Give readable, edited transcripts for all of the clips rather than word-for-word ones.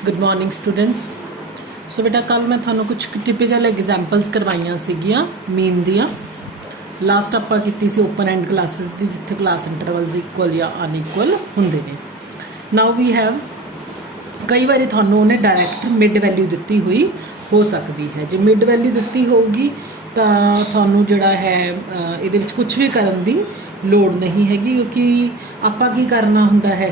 Good morning students. सो बेटा कल मैं थानू कुछ टिपिकल एग्जाम्पल्स करवाइया सीगियां मीन दियां। लास्ट आपां कीती सी ओपन एंड क्लासेस दी जिथे क्लास इंटरवल्स इक्वल या अनइक्वल हुंदे ने। नाउ वी हैव कई बार थानू उन्हें डायरैक्ट मिड वैल्यू दिती हुई हो सकती है। जो मिड वैल्यू दिती होगी तो थानू जिहड़ा है इहदे विच कुछ भी करन दी लोड़ नहीं हैगी, क्योंकि आपां की करना हुंदा है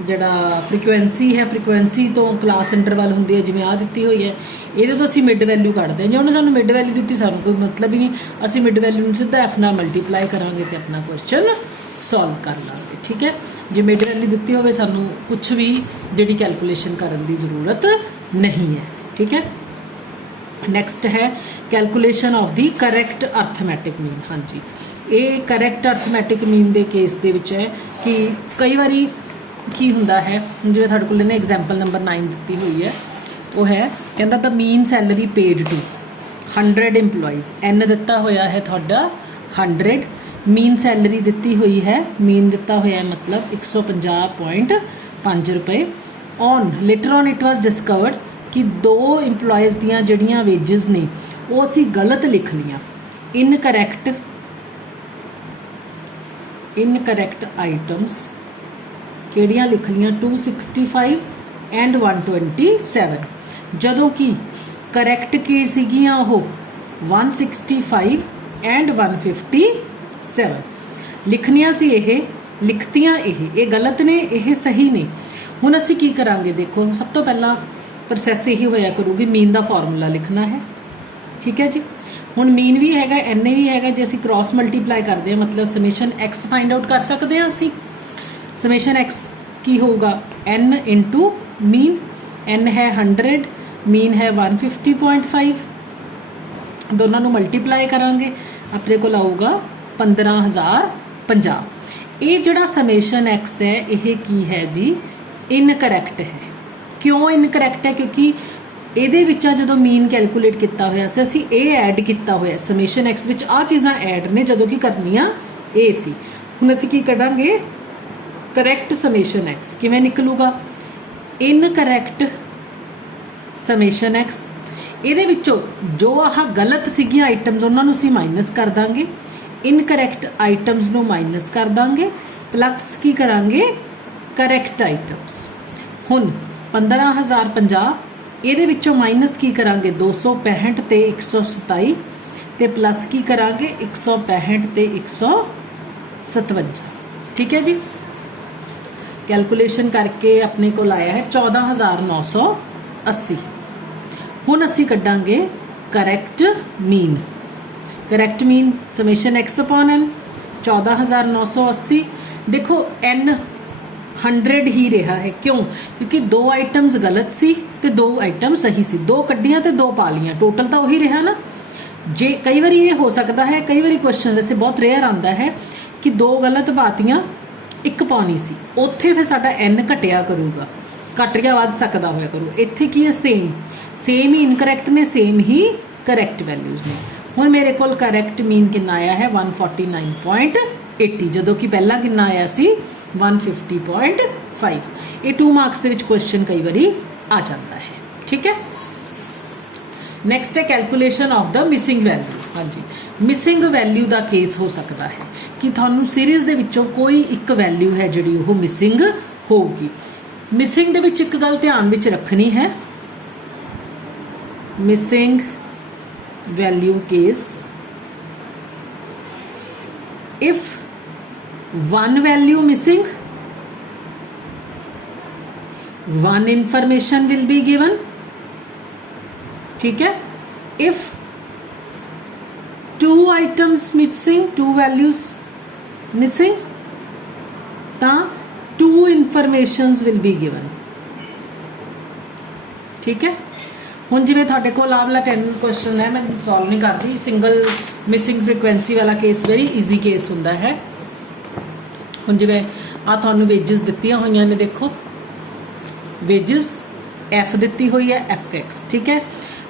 जिहड़ा फ्रीकुएंसी है फ्रीकुएंसी तो क्लास इंटरवल हुंदी है जिवें आ दिती हुई है ਇਹਦੇ ਤੋਂ ਅਸੀਂ मिड वैल्यू ਕੱਢਦੇ ਹਾਂ। ਜੇ ਉਹਨੇ ਸਾਨੂੰ मिड वैल्यू ਦਿੱਤੀ ਸਾਨੂੰ ਕੋਈ मतलब ही नहीं, ਅਸੀਂ मिड वैल्यू ਨੂੰ ਸਿੱਧਾ f ਨਾਲ ਮਲਟੀਪਲਾਈ ਕਰਾਂਗੇ ਤੇ ਆਪਣਾ ਕੁਐਸਚਨ ਸੋਲਵ ਕਰ ਲਾਂਗੇ। ठीक है, ਜੇ मिड वैल्यू ਦਿੱਤੀ ਹੋਵੇ ਸਾਨੂੰ कुछ भी ਜਿਹੜੀ कैलकुलेशन ਕਰਨ ਦੀ ਜ਼ਰੂਰਤ नहीं है। ठीक है, नैक्सट है calculation of the correct arithmetic mean. हाँ जी, ये करैक्ट अर्थमैटिक मीन के केस दे विच है कि कई बारी की हुंदा है, जिवें तुहाडे कोल इहने एग्जाम्पल नंबर 9 दित्ती हुई है, वो है कहंदा the mean salary paid to 100 employees. N दिता होया है तुहाडा 100, मीन सैलरी दित्ती हुई है, मीन दिता होया है मतलब 150.5 रुपए। On later on it was discovered कि 2 इंप्लॉइज दियां जिहड़ियां वेजिज ने वो असीं गलत लिख लियां। इनकरैक्ट आइटम्स किहड़ियां लिख लियां 265 एंड 127, जदों कि करैक्ट की सीगियां वो 165 एंड 157 लिखनियां सी। ये लिखतियां ये गलत ने, ये सही ने। हुण असीं की करांगे, देखो सब तो पहला प्रोसैस यही होया करूगी, मीन का फॉर्मूला लिखना है। ठीक है जी, हुण मीन भी हैगा एन भी हैगा, जे असीं क्रॉस मल्टीप्लाई करते हैं मतलब समेशन एक्स फाइंड आउट कर सकते हैं। असीं समेशन एक्स की होगा एन इंटू मीन, एन है 100, मीन है 150.5, दोनों नूं मल्टीप्लाई करांगे अपने को आऊगा 15,050। ये जिहड़ा समेशन एक्स है यह की है जी इनकरैक्ट है। क्यों इनकरैक्ट है? क्योंकि ਇਹਦੇ ਵਿੱਚ ਆ ਜਦੋਂ ਮੀਨ ਕੈਲਕੂਲੇਟ ਕੀਤਾ ਹੋਇਆ ਸੀ ਅਸੀਂ ਇਹ ਐਡ ਕੀਤਾ ਹੋਇਆ ਸਮੇਸ਼ਨ ਐਕਸ ਵਿੱਚ ਆ ਚੀਜ਼ਾਂ ਐਡ ਨੇ ਜਦੋਂ ਕਿ ਕਰਨੀਆਂ ਇਹ ਸੀ। ਹੁਣ ਅਸੀਂ ਕੀ ਕੱਢਾਂਗੇ ਕਰੈਕਟ ਸਮੇਸ਼ਨ ਐਕਸ। ਕਿਵੇਂ ਨਿਕਲੂਗਾ? ਇਨਕਰੈਕਟ ਸਮੇਸ਼ਨ ਐਕਸ, ਇਹਦੇ ਵਿੱਚੋਂ ਜੋ ਆਹ ਗਲਤ ਸੀਗੀਆਂ ਆਈਟਮਸ ਉਹਨਾਂ ਨੂੰ ਅਸੀਂ ਮਾਈਨਸ ਕਰ ਦਾਂਗੇ, ਇਨਕਰੈਕਟ ਆਈਟਮਸ ਨੂੰ ਮਾਈਨਸ ਕਰ ਦਾਂਗੇ, ਪਲੱਸ ਕੀ ਕਰਾਂਗੇ ਕਰੈਕਟ ਆਈਟਮਸ। ਹੁਣ 15,050 ਇਹਦੇ ਵਿੱਚੋਂ ਮਾਈਨਸ ਕੀ ਕਰਾਂਗੇ 265 ਤੇ 127 ਤੇ ਪਲੱਸ ਕੀ ਕਰਾਂਗੇ 165 ਤੇ 157। ठीक है जी, कैलकुलेशन करके अपने को आया है 14,980। हुण असीं कड्डांगे correct mean. Correct mean summation x upon N 14,980। देखो एन 100 ही रहा है, क्यों? क्योंकि 2 आइटम्स गलत सी ते 2 आइटम सही सी, 2 कड्डियां ते 2 पा लियां, टोटल तो वही रहा ना। जे कई बार ये हो सकता है, कई बार क्वेश्चन वैसे बहुत रेयर आता है कि 2 गलत पातियां 1 पानी सी, उत्थे फिर साडा एन घटिया करूगा, घट या वध सकदा होया करू। इत्थे की है सेम ही इनकरैक्ट ने, सेम ही करैक्ट वैल्यूज ने। हुण मेरे कोल करैक्ट मीन कितना आया है 149.80, जदों कि पहला कितना आया सी 150.5। ये 2 मार्क्स के क्वेश्चन कई बार आ जाता है। ठीक है, नैक्सट है calculation of the missing value. हाँ जी, मिसिंग वैल्यू का केस हो सकता है कि थानू सीरीज़ दे विचों कोई एक वैल्यू है जिहड़ी वो मिसिंग होगी। मिसिंग दे विच एक गल ध्यान विच रखनी है, missing value case if one value missing, one information will be given। ठीक है, if 2 items missing, 2 values missing, ता 2 informations will be given। ठीक है, हुण जिवें तुहाडे कोल आवला 10 क्वेश्चन है, मैं सॉल्व नहीं करती। सिंगल मिसिंग फ्रीकुएंसी वाला केस वेरी ईजी केस हुंदा है। हुण जिवें आ तुहानूं वेजिस दित्तियां होईयां ने, देखो वेजिस एफ दित्ती हुई है एफ एक्स। ठीक है,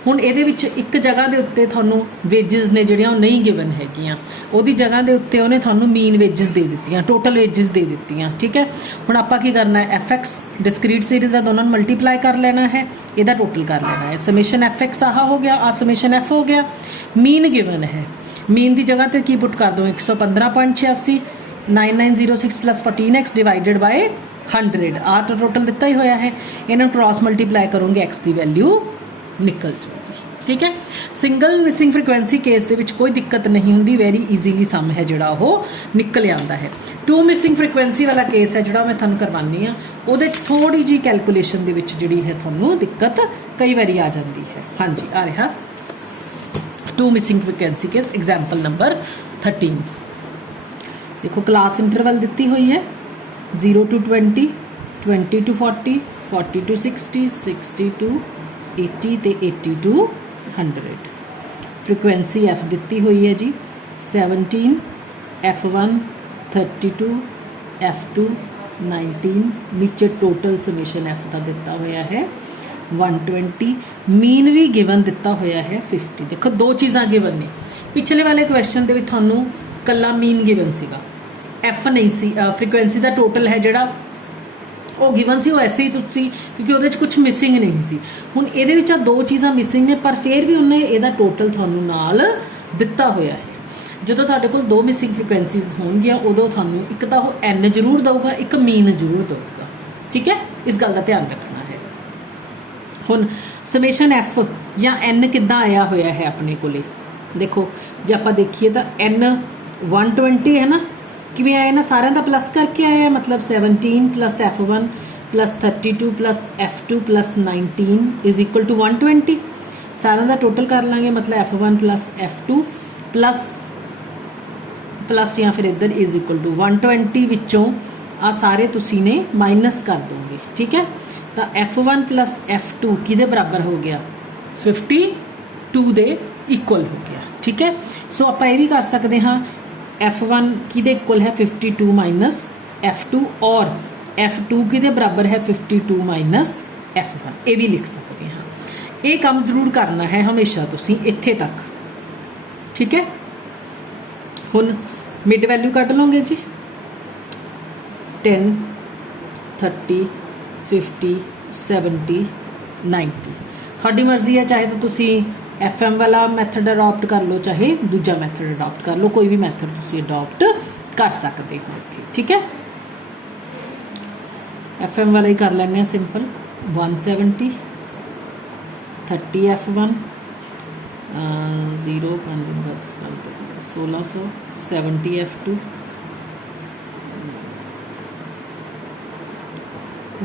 ਹੁਣ ਇਹਦੇ ਵਿੱਚ ਇੱਕ ਜਗ੍ਹਾ ਦੇ ਉੱਤੇ ਤੁਹਾਨੂੰ ਵੇਜਸ ਨੇ ਜਿਹੜੀਆਂ ਉਹ ਨਹੀਂ ਗਿਵਨ ਹੈਗੀਆਂ, ਉਹਦੀ ਜਗ੍ਹਾ ਦੇ ਉੱਤੇ ਉਹਨੇ ਤੁਹਾਨੂੰ ਮੀਨ ਵੇਜਸ ਦੇ ਦਿੱਤੀਆਂ, ਟੋਟਲ ਵੇਜਸ ਦੇ ਦਿੱਤੀਆਂ। ਠੀਕ ਹੈ, ਹੁਣ ਆਪਾਂ ਕੀ ਕਰਨਾ ਹੈ, ਐਫ डिस्क्रीट सीरीज है, दोनों मल्टीप्लाई कर लेना है, ਇਹਦਾ टोटल कर लेना है। समेशन एफ एक्स आह हो गया, आ समेशन एफ हो गया। मीन गिवन है, मीन की जगह पर की पुट कर दो 115.86, 9906 प्लस 14x डिवाइडेड बाय 100, आ तो टोटल दिता ही होया है। इन्हों क्रॉस मल्टीप्लाई करोगे एक्स की वैल्यू निकल जाएगी। ठीक है, सिंगल मिसिंग फ्रीक्वेंसी केस दे विच कोई दिक्कत नहीं होंदी, वेरी ईजीली सम है जिहड़ा ओह निकल आंदा है। टू मिसिंग फ्रीक्वेंसी वाला केस है जिहड़ा मैं तुहानूं करवानी आ, ਉਹਦੇ 'ਚ थोड़ी जी कैलकुलेशन ਦੇ ਵਿੱਚ ਜਿਹੜੀ ਹੈ ਤੁਹਾਨੂੰ ਦਿੱਕਤ कई वारी आ जाती है। हाँ जी, आ रहा to missing frequency case, example number 13। देखो क्लास इंटरवल दी हुई है 0 to 20, 20 to 40, 40 to 60, 60 to 80 ਤੇ 80 to 100। फ्रीक्वेंसी एफ दी हुई है जी 17, F1 32, F2 19, नीचे टोटल समेशन एफ का दिता होया है 120, मीन भी गिवन दिता होया है 50। देखो दो चीज़ां गिवन ने, पिछले वाले क्वेश्चन दे विच तुहानूं कल्ला मीन गिवन सीगा, एफ नहीं सी, फ्रीक्वेंसी का टोटल है जिहड़ा ਉਹ ਗਿਵਨ ਸੀ, ਉਹ ਐਸੇ ਹੀ ਤੁਸੀਂ ਕਿਉਂਕਿ ਉਹਦੇ 'ਚ ਕੁਝ ਮਿਸਿੰਗ ਨਹੀਂ ਸੀ। ਹੁਣ ਇਹਦੇ ਵਿੱਚ ਆ ਦੋ ਚੀਜ਼ਾਂ ਮਿਸਿੰਗ ਨੇ, ਪਰ ਫਿਰ ਵੀ ਉਹਨੇ ਇਹਦਾ ਟੋਟਲ ਤੁਹਾਨੂੰ ਨਾਲ ਦਿੱਤਾ ਹੋਇਆ ਹੈ। ਜਦੋਂ ਤੁਹਾਡੇ ਕੋਲ ਦੋ ਮਿਸਿੰਗ ਫ੍ਰੀਕੁਐਂਸੀਜ਼ ਹੋਣਗੀਆਂ ਉਦੋਂ ਤੁਹਾਨੂੰ ਇੱਕ ਤਾਂ ਉਹ ਐਨ ਜ਼ਰੂਰ ਦਊਗਾ, ਇੱਕ ਮੀਨ ਜ਼ਰੂਰ ਦਊਗਾ। ਠੀਕ ਹੈ, ਇਸ ਗੱਲ ਦਾ ਧਿਆਨ ਰੱਖਣਾ ਹੈ। ਹੁਣ ਸਮੇਸ਼ਨ ਐਫ ਜਾਂ ਐਨ ਕਿੱਦਾਂ ਆਇਆ ਹੋਇਆ ਹੈ ਆਪਣੇ ਕੋਲੇ, ਦੇਖੋ ਜੇ ਆਪਾਂ ਦੇਖੀਏ ਤਾਂ ਐਨ 120 ਹੈ ਨਾ, किवें आया ना, सारे का प्लस करके आया, मतलब 17 plus F1 plus 32 plus F2 plus 19 is equal to 120। सारे का टोटल कर लाँगे, मतलब F1 plus F2 plus plus या फिर इधर इज इक्वल टू 120 विचों आ सारे तुसी ने माइनस कर दोगे। ठीक है, तो F1 प्लस F2 किदे बराबर हो गया, 52 दे इक्वल हो गया। ठीक है, सो आप ये भी कर सकते हाँ, F1 किदे इक्वल है 52 माइनस F2, और F2 किदे बराबर है 52 माइनस F1, ये भी लिख सकते हैं। ये काम जरूर करना है हमेशा तुसी इत्थे तक। ठीक है, हुण मिड वैल्यू कट लोगे जी 10, 30, 50, 70, 90, थोड़ी मर्जी है, चाहे तो तुसी FM वाला मैथड अडॉप्ट कर लो, चाहे दूजा मैथड अडॉप्ट कर लो, कोई भी मैथड तुसी अडॉप्ट कर सकते हो इत्थे। ठीक है, FM वाला ही कर लेने simple 170, 30 F1 0 5 10 1600, 70 F2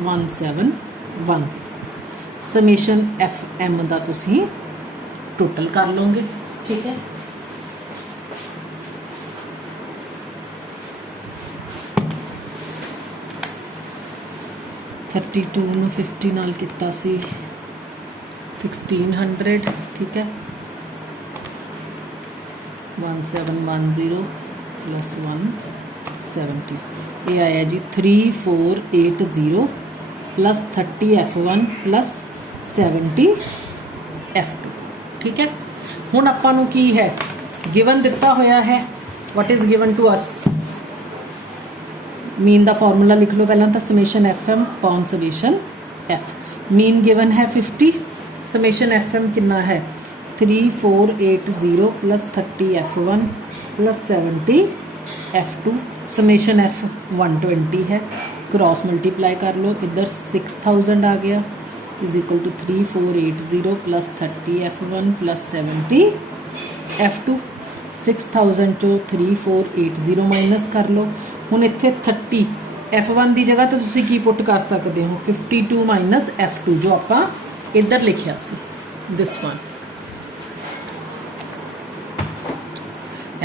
1710। Summation FM का तुसी टोटल कर लोगे। ठीक है, 32 ਨੂੰ 50 ਨਾਲ ਕੀਤਾ ਸੀ 1600। ठीक है, 1710 प्लस 170, ये आया जी 3480 प्लस 30 F1 प्लस 70 F2। ठीक है, हुण आपां नूं की है गिवन दिता होया है, what is given to us, mean का फॉर्मूला लिख लो पहला, तो summation FM upon summation F। Mean given है 50, समेशन FM कितना है 3480 plus 30 F1 plus 70 F2, summation F 120 है, क्रॉस मल्टीप्लाई कर लो, इधर 6000 आ गया is equal to 3480 plus 30 F1 plus 70 F2। 6000 चो 3480 माइनस कर लो। हुण इत्थे 30 F1 की जगह तो तुसी की पुट कर सकते हो 52 माइनस F2 जो आपां इधर लिखिया सी, दिस वन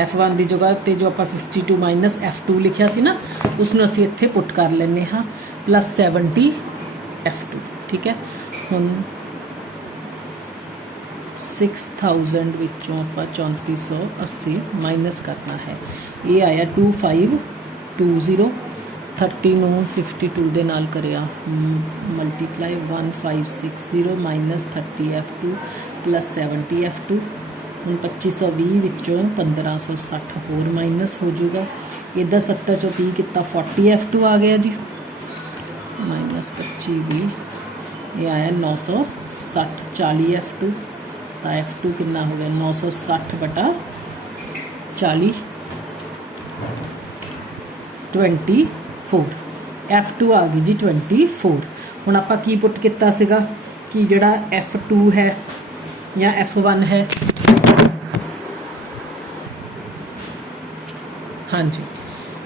F1 की जगह ते जो आपां 52 माइनस F2 लिखिया सी ना, उसनूं असीं इत्थे पुट कर लैने हाँ प्लस 70 F2। ठीक है, हुण 6000 विचों आपां 3480 माइनस करना है, ये आया 2520। 30 नूं 52 दे नाल करिया multiply 1560 minus 30 F2 plus 70 F2 ਹੁਣ 2520 ਵਿੱਚੋਂ 1560 ਹੋਰ ਮਾਈਨਸ ਹੋ ਜਾਊਗਾ। ਇੱਦਾਂ 70 ਚੋਂ 30 ਕੀਤਾ 40 F2 ਆ ਗਿਆ ਜੀ ਮਾਈਨਸ 2520 ਇਹ ਆਇਆ 960 40 F2 ਤਾਂ F2 ਕਿੰਨਾ ਹੋ ਗਿਆ 960 ਬਟਾ 40 24 F2 ਆ ਗਈ ਜੀ 24। ਹੁਣ ਆਪਾਂ ਕੀ ਪੁੱਟ ਕੀਤਾ ਸੀਗਾ ਕਿ ਜਿਹੜਾ F2 ਹੈ ਜਾਂ F1 है हाँ जी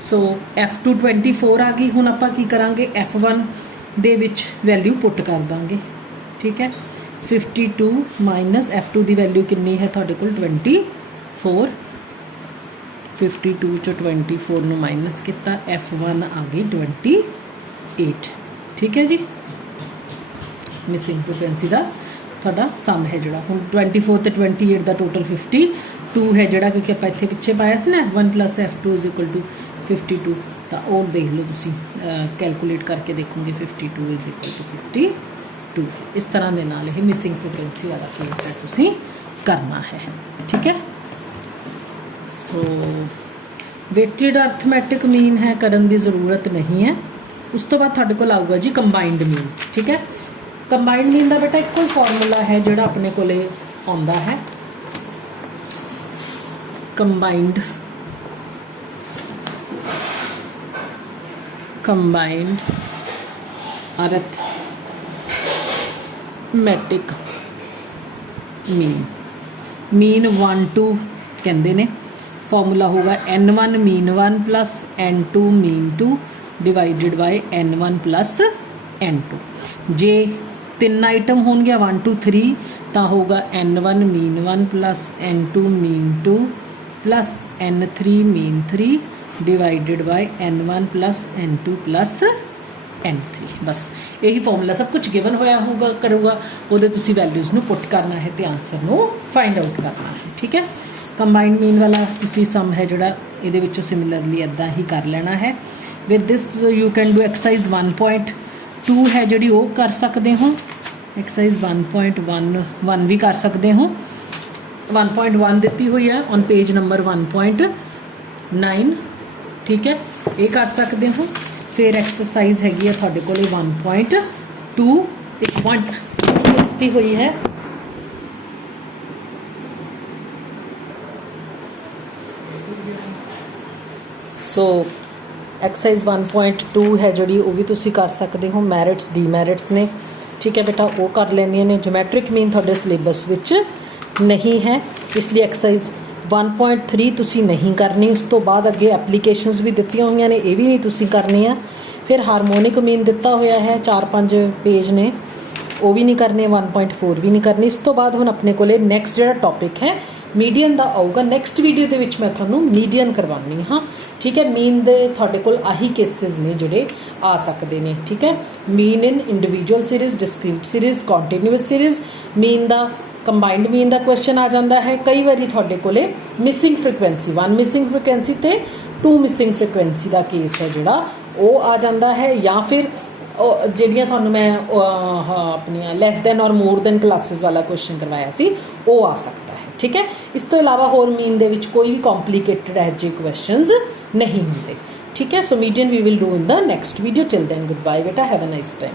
सो F2 24 आ गई। हुण आपां की करांगे F1 they which value put कर देंगे ठीक है 52 माइनस F2 की वैल्यू कितनी है तुहाडे कोल 24 52 चो 24 नूं माइनस किया F1 आ गई 28 ठीक है जी। मिसिंग फ्रीक्वेंसी का ਤੁਹਾਡਾ ਸਮ ਹੈ ਜਿਹੜਾ ਹੁਣ 24 ਤੇ 28 ਦਾ ਟੋਟਲ 52 ਹੈ ਜਿਹੜਾ ਕਿਉਂਕਿ ਆਪਾਂ ਇੱਥੇ ਪਿੱਛੇ ਪਾਇਆ ਸੀ ਨਾ F1 + F2 = 52 ਤਾਂ ਉਹ ਦੇਖ ਲਓ ਤੁਸੀਂ ਕੈਲਕੂਲੇਟ ਕਰਕੇ ਦੇਖੋਗੇ 52 = 52 ਇਸ ਤਰ੍ਹਾਂ ਦੇ ਨਾਲ ਇਹ ਮਿਸਿੰਗ ਫ੍ਰੀਕੁਐਂਸੀ ਵਾਲਾ ਕੇਸ ਹੈ ਤੁਸੀਂ ਕਰਨਾ ਹੈ ਠੀਕ ਹੈ। ਸੋ ਵੇਟਡ ਅਰਥਮੈਟਿਕ ਮੀਨ ਹੈ ਕਰਨ ਦੀ ਜ਼ਰੂਰਤ ਨਹੀਂ ਹੈ। ਉਸ ਤੋਂ ਬਾਅਦ ਤੁਹਾਡੇ ਕੋਲ ਆਊਗਾ ਜੀ ਕੰਬਾਈਨਡ ਮੀਨ ਠੀਕ ਹੈ। ਕੰਬਾਈਨਡ ਮੀਨ ਦਾ ਬੇਟਾ ਇੱਕੋ ਹੀ ਫਾਰਮੂਲਾ ਹੈ ਜਿਹੜਾ ਆਪਣੇ ਕੋਲੇ ਆਉਂਦਾ ਹੈ ਕੰਬਾਈਨਡ ਅਰਥਮੈਟਿਕ ਮੀਨ 1 2 ਕਹਿੰਦੇ ਨੇ ਫਾਰਮੂਲਾ ਹੋਗਾ n1 mean 1 + n2 mean 2 divided by n1 + n2 J 3 item होंगे 1 2 3 तो होगा n1 mean 1 + n2 mean 2 + n3 mean 3 divided by n1 + n2 + n3 बस यही फॉर्मूला सब कुछ गिवन होया होगा करूँगा वो तुसी वैल्यूज़ नू पुट करना है तो आंसर नू फाइंड आउट करना है ठीक है। कंबाइंड मीन वाला तुसी सम है जोड़ा ये विचों सिमिलरली इदा ही कर लेना है। With this you can do exercise 1.2 है जी वो कर सकते हो एक्सरसाइज 1.1 भी कर सकते हो 1.1 दी हुई है ऑन पेज नंबर 1.9 ठीक है ये कर सकते हो। फिर एक्सरसाइज हैगी है तुहाडे कोल 1.2 दी हुई है सो एक्सरसाइज 1.2 है जी वो भी तुसी कर सकते हो। मैरिट्स डीमैरिट्स ने ठीक है बेटा वो कर लेनिया ने। जोमैट्रिक मीन थोड़े सिलेबस विच नहीं है इसलिए एक्सरसाइज 1.3 तुसी नहीं करनी। उस तो बाद अगे एप्लीकेशनस भी दित्तियां हुई ने ये भी नहीं तुसी करनी है। फिर हारमोनिक मीन दिता होया है 4-5 पेज ने वो भी नहीं करने 1.4 भी नहीं करनी। इस तो बाद हुण अपने कोले नैक्सट जिहड़ा टॉपिक है मीडियन का आऊगा नैक्सट वीडियो के विच मैं तुहानूं मीडियन करवानी हाँ ठीक है। मीन दे तुहाडे कोल आही केसिस ने जिहड़े आ सकते हैं ठीक है। Mean in individual series discrete series continuous series mean दा कंबाइंड मीन का क्वेश्चन आ जाता है। कई बारी तुहाडे कोले मिसिंग फ्रीक्वेंसी 1 मिसिंग फ्रीक्वेंसी ते 2 मिसिंग फ्रीक्वेंसी का केस है जिहड़ा वो आ जाता है या फिर ਜਿਹੜੀਆਂ ਤੁਹਾਨੂੰ मैं अपनी लैस दैन और मोर दैन क्लासिस वाला क्वेश्चन करवाया सी वो आ सकता है ठीक है। इस तो इलावा होर मीन दे विच कोई भी कॉम्प्लीकेटेड है जे क्वेश्चंस नहीं होंगे ठीक है। So median we will do in the next video till then goodbye बेटा हैव अ नाइस टाइम।